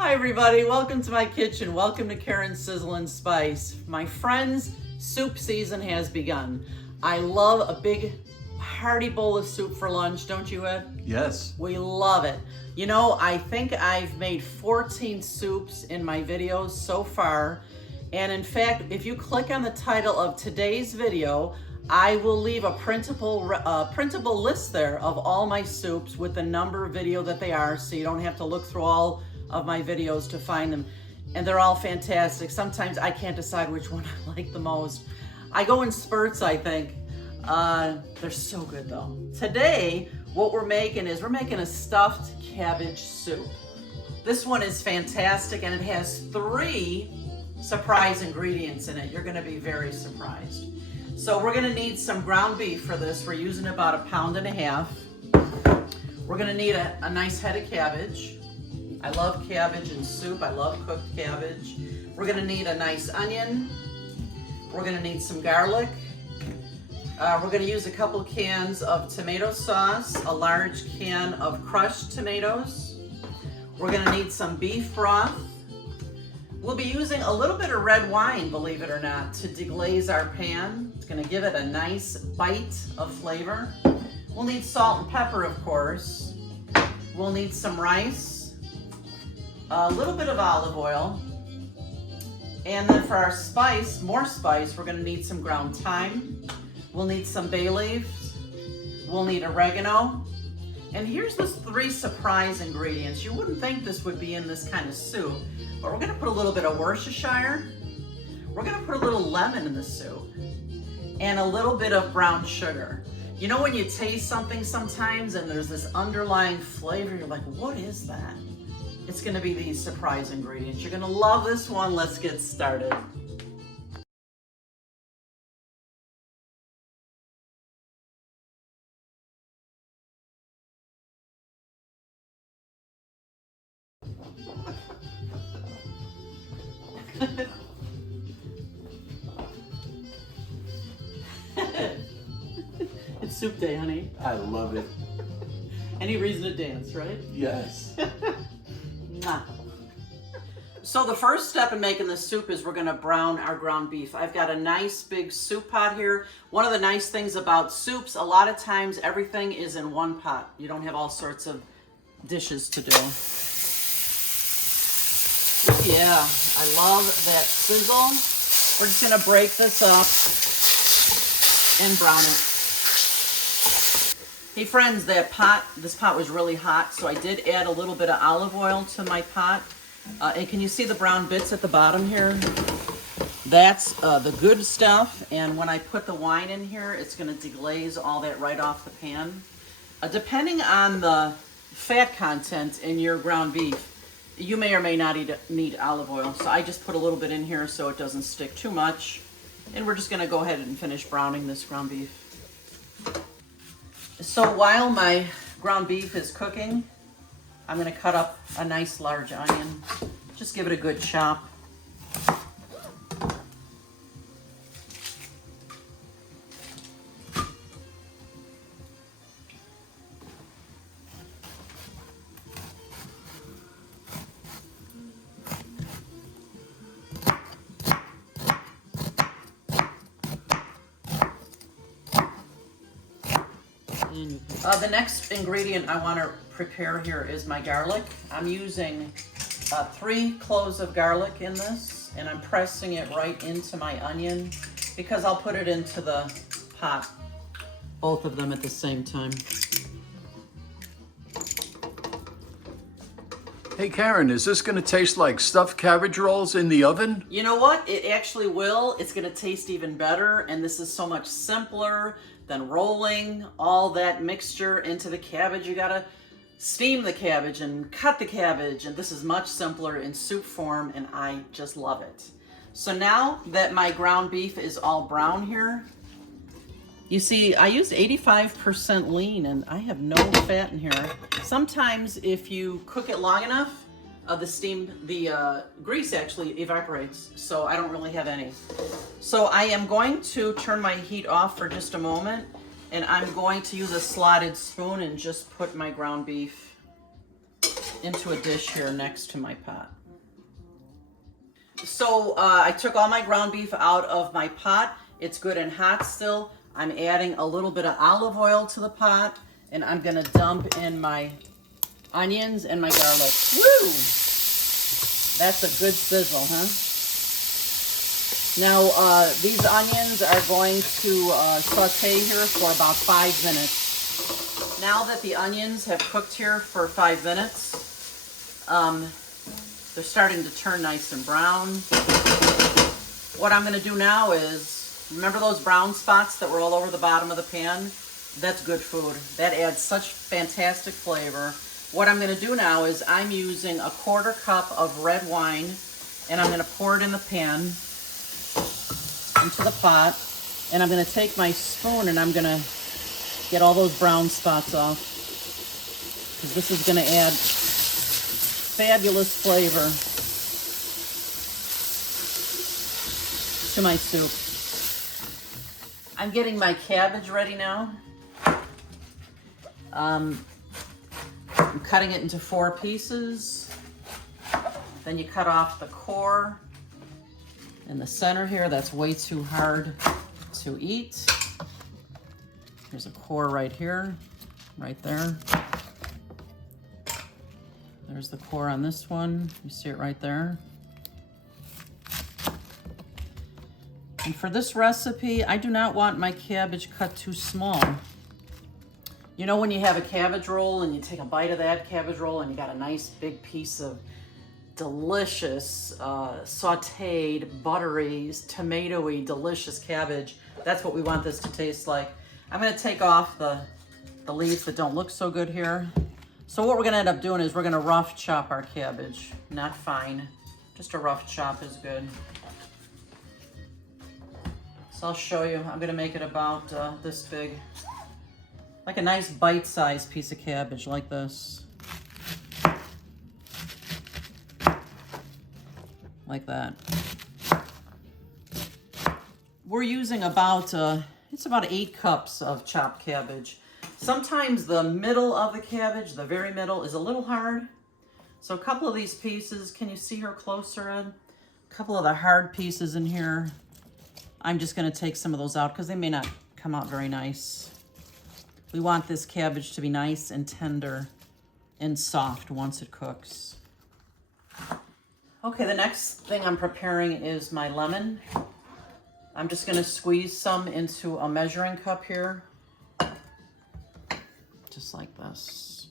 Hi everybody, welcome to my kitchen. Welcome to Karen's Sizzle and Spice. My friends, soup season has begun. I love a big hearty bowl of soup for lunch, don't you, Ed? Yes. We love it. You know, I think I've made 14 soups in my videos so far. And in fact, if you click on the title of today's video, I will leave a printable list there of all my soups with the number of video that they are, so you don't have to look through all of my videos to find them. And they're all fantastic. Sometimes I can't decide which one I like the most. I go in spurts, I think. They're so good though. Today, what we're making is we're making a stuffed cabbage soup. This one is fantastic and it has 3 surprise ingredients in it. You're gonna be very surprised. So we're gonna need some ground beef for this. We're using about 1.5 pounds. We're gonna need a nice head of cabbage. I love cabbage in soup. I love cooked cabbage. We're gonna need a nice onion. We're gonna need some garlic. We're gonna use a couple cans of tomato sauce, a large can of crushed tomatoes. We're gonna need some beef broth. We'll be using a little bit of red wine, believe it or not, to deglaze our pan. It's gonna give it a nice bite of flavor. We'll need salt and pepper, of course. We'll need some rice, a little bit of olive oil, and then for our spice, more spice, we're gonna need some ground thyme. We'll need some bay leaves. We'll need oregano. And here's those 3 surprise ingredients. You wouldn't think this would be in this kind of soup, but we're gonna put a little bit of Worcestershire. We're gonna put a little lemon in the soup and a little bit of brown sugar. You know when you taste something sometimes and there's this underlying flavor, you're like, what is that? It's gonna be these surprise ingredients. You're gonna love this one. Let's get started. It's soup day, honey. I love it. Any reason to dance, right? Yes. Mwah. So the first step in making this soup is we're gonna brown our ground beef. I've got a nice big soup pot here. One of the nice things about soups, a lot of times everything is in one pot. You don't have all sorts of dishes to do. Yeah, I love that sizzle. We're just gonna break this up and brown it. Hey friends, this pot was really hot, so I did add a little bit of olive oil to my pot. And can you see the brown bits at the bottom here? That's the good stuff, and when I put the wine in here, it's gonna deglaze all that right off the pan. Depending on the fat content in your ground beef, you may or may not need olive oil, so I just put a little bit in here so it doesn't stick too much. And we're just gonna go ahead and finish browning this ground beef. So while my ground beef is cooking, I'm gonna cut up a nice large onion. Just give it a good chop. The next ingredient I want to prepare here is my garlic. I'm using 3 cloves of garlic in this, and I'm pressing it right into my onion because I'll put it into the pot, both of them at the same time. Hey Karen, is this gonna taste like stuffed cabbage rolls in the oven? You know what? It actually will. It's gonna taste even better, and this is so much simpler than rolling all that mixture into the cabbage. You gotta steam the cabbage and cut the cabbage, and this is much simpler in soup form, and I just love it. So now that my ground beef is all brown here, you see I used 85% lean and I have no fat in here. Sometimes if you cook it long enough, the grease actually evaporates, so I don't really have any. So I am going to turn my heat off for just a moment, and I'm going to use a slotted spoon and just put my ground beef into a dish here next to my pot. So I took all my ground beef out of my pot. It's good and hot still. I'm adding a little bit of olive oil to the pot, and I'm gonna dump in my onions and my garlic. Woo! That's a good sizzle, huh? Now, these onions are going to saute here for about 5 minutes. Now that the onions have cooked here for 5 minutes, they're starting to turn nice and brown. What I'm gonna do now is, remember those brown spots that were all over the bottom of the pan? That's good food. That adds such fantastic flavor. What I'm gonna do now is I'm using a 1/4 cup of red wine, and I'm gonna pour it in the pan, into the pot, and I'm gonna take my spoon and I'm gonna get all those brown spots off, because this is gonna add fabulous flavor to my soup. I'm getting my cabbage ready now. I'm cutting it into 4 pieces. Then you cut off the core in the center here. That's way too hard to eat. There's a core right here, right there. There's the core on this one. You see it right there. And for this recipe, I do not want my cabbage cut too small. You know when you have a cabbage roll and you take a bite of that cabbage roll and you got a nice big piece of delicious, sauteed, buttery, tomatoey, delicious cabbage. That's what we want this to taste like. I'm gonna take off the leaves that don't look so good here. So what we're gonna end up doing is we're gonna rough chop our cabbage. Not fine, just a rough chop is good. So I'll show you. I'm gonna make it about this big. Like a nice bite-sized piece of cabbage like this. Like that. We're using about, it's about 8 cups of chopped cabbage. Sometimes the middle of the cabbage, the very middle, is a little hard. So a couple of these pieces, can you see her closer, Ed? A couple of the hard pieces in here. I'm just gonna take some of those out because they may not come out very nice. We want this cabbage to be nice and tender and soft once it cooks. Okay, the next thing I'm preparing is my lemon. I'm just gonna squeeze some into a measuring cup here. Just like this.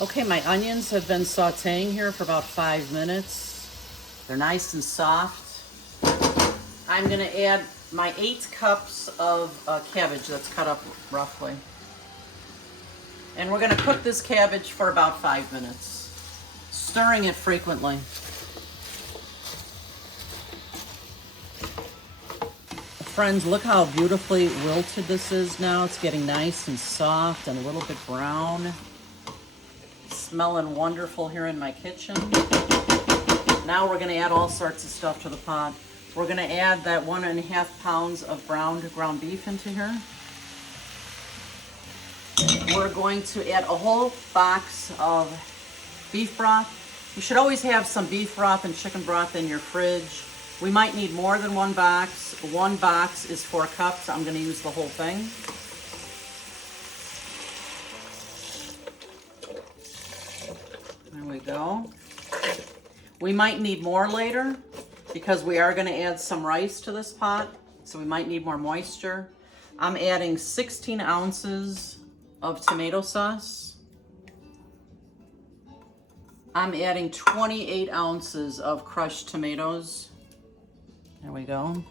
Okay, my onions have been sauteing here for about 5 minutes. They're nice and soft. I'm gonna add my 8 cups of cabbage that's cut up roughly. And we're gonna cook this cabbage for about 5 minutes, stirring it frequently. Friends, look how beautifully wilted this is now. It's getting nice and soft and a little bit brown. Smelling wonderful here in my kitchen. Now we're gonna add all sorts of stuff to the pot. We're gonna add that 1.5 pounds of browned ground beef into here. We're going to add a whole box of beef broth. You should always have some beef broth and chicken broth in your fridge. We might need more than 1 box. 1 box is 4 cups. I'm gonna use the whole thing. There we go. We might need more later because we are going to add some rice to this pot, so we might need more moisture. I'm adding 16 ounces of tomato sauce. I'm adding 28 ounces of crushed tomatoes. There we go.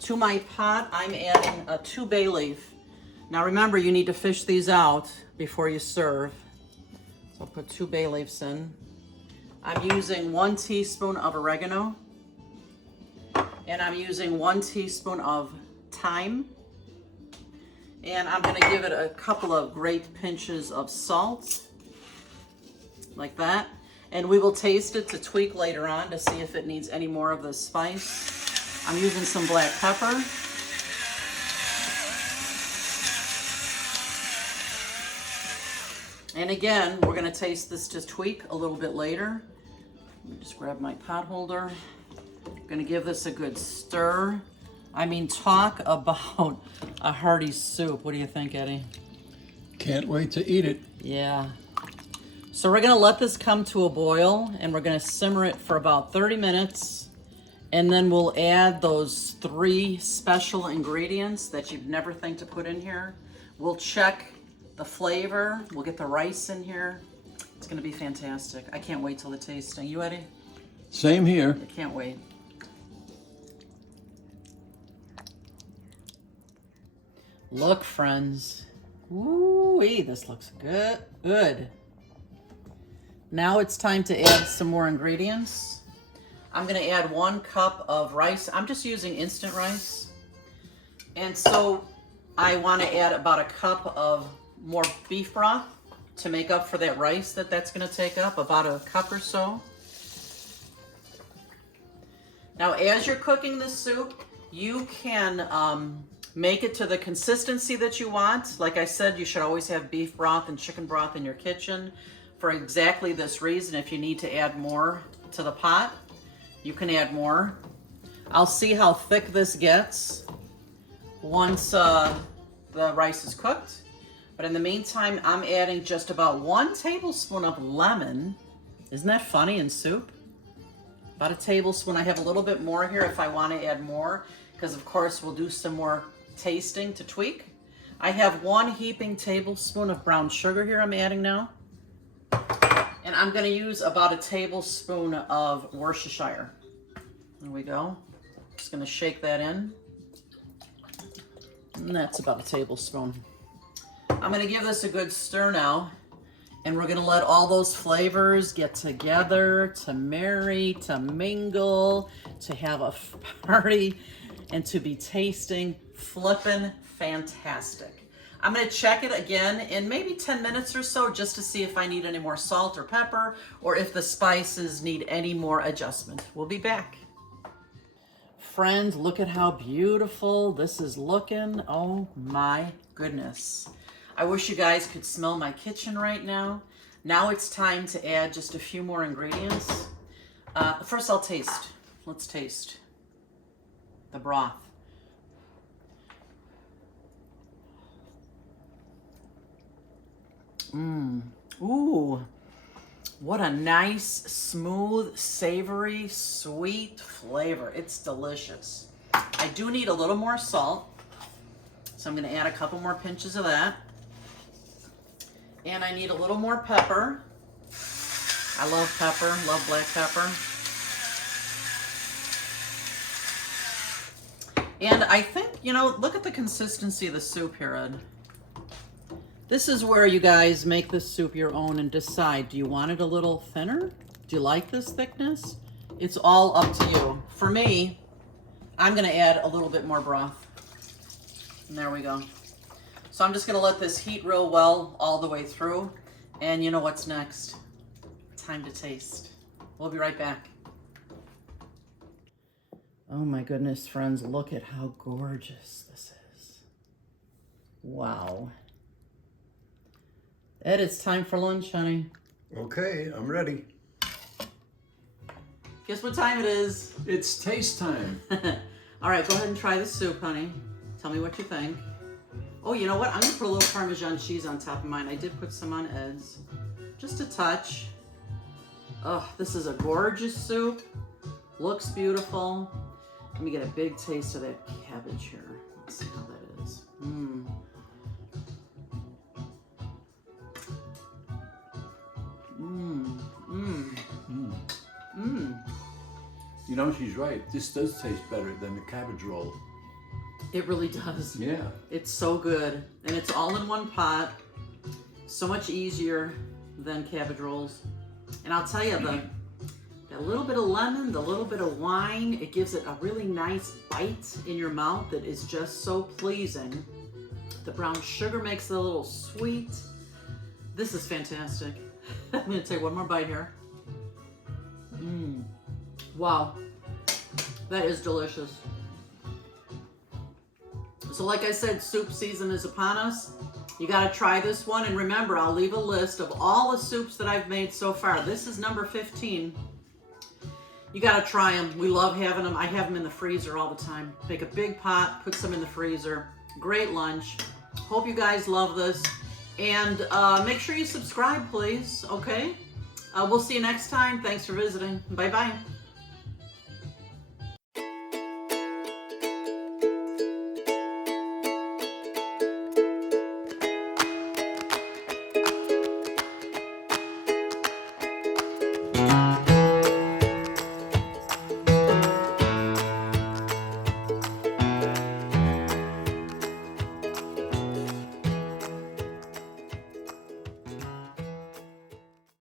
To my pot, I'm adding 2 bay leaf. Now remember, you need to fish these out before you serve. So I'll put 2 bay leaves in. I'm using 1 teaspoon of oregano. And I'm using 1 teaspoon of thyme. And I'm gonna give it a couple of great pinches of salt. like that. And we will taste it to tweak later on to see if it needs any more of the spice. I'm using some black pepper. And again, we're gonna taste this to tweak a little bit later. Let me just grab my pot holder. I'm gonna give this a good stir. I mean, talk about a hearty soup. What do you think, Eddie? Can't wait to eat it. Yeah. So we're gonna let this come to a boil and we're gonna simmer it for about 30 minutes. And then we'll add those 3 special ingredients that you'd never think to put in here. We'll check the flavor. We'll get the rice in here. It's gonna be fantastic. I can't wait till the tasting. You, Eddie? Same here. I can't wait. Look, friends. Ooh-wee, this looks good. Good. Now it's time to add some more ingredients. I'm gonna add 1 cup of rice. I'm just using instant rice. And so I wanna add about a cup of more beef broth to make up for that rice that's gonna take up, about a cup or so. Now, as you're cooking this soup, you can make it to the consistency that you want. Like I said, you should always have beef broth and chicken broth in your kitchen for exactly this reason. If you need to add more to the pot, you can add more. I'll see how thick this gets once the rice is cooked. But in the meantime, I'm adding just about 1 tablespoon of lemon. Isn't that funny in soup? About a tablespoon. I have a little bit more here if I want to add more, because of course we'll do some more tasting to tweak. I have 1 heaping tablespoon of brown sugar here I'm adding now. And I'm going to use about a tablespoon of Worcestershire. There we go. Just going to shake that in. And that's about a tablespoon. I'm going to give this a good stir now. And we're going to let all those flavors get together, to marry, to mingle, to have a party, and to be tasting flippin' fantastic. I'm going to check it again in maybe 10 minutes or so just to see if I need any more salt or pepper or if the spices need any more adjustment. We'll be back. Friends, look at how beautiful this is looking. Oh my goodness. I wish you guys could smell my kitchen right now. Now it's time to add just a few more ingredients. First I'll taste. Let's taste the broth. Ooh, what a nice, smooth, savory, sweet flavor. It's delicious. I do need a little more salt, so I'm gonna add a couple more pinches of that. And I need a little more pepper. I love pepper, love black pepper. And I think, you know, look at the consistency of the soup here, Ed. This is where you guys make this soup your own and decide, do you want it a little thinner? Do you like this thickness? It's all up to you. For me, I'm gonna add a little bit more broth. And there we go. So I'm just gonna let this heat real well all the way through. And you know what's next? Time to taste. We'll be right back. Oh my goodness, friends, look at how gorgeous this is. Wow. Ed, it's time for lunch, honey. Okay, I'm ready. Guess what time it is? It's taste time. All right, go ahead and try the soup, honey. Tell me what you think. Oh, you know what? I'm gonna put a little Parmesan cheese on top of mine. I did put some on Ed's. Just a touch. Oh, this is a gorgeous soup. Looks beautiful. Let me get a big taste of that cabbage here. Let's see how that is. Mmm. Mmm. Mmm. Mm. Mmm. You know, she's right. This does taste better than the cabbage roll. It really does. Yeah. It's so good. And it's all in one pot. So much easier than cabbage rolls. And I'll tell you, the little bit of lemon, the little bit of wine, it gives it a really nice bite in your mouth that is just so pleasing. The brown sugar makes it a little sweet. This is fantastic. I'm gonna take one more bite here. Wow, that is delicious. So like I said, soup season is upon us. You gotta try this one, and remember, I'll leave a list of all the soups that I've made so far. This is number 15. You gotta try them. We love having them. I have them in the freezer all the time. Make a big pot, put some in the freezer. Great lunch. Hope you guys love this. And make sure you subscribe, please, okay? We'll see you next time. Thanks for visiting. Bye-bye.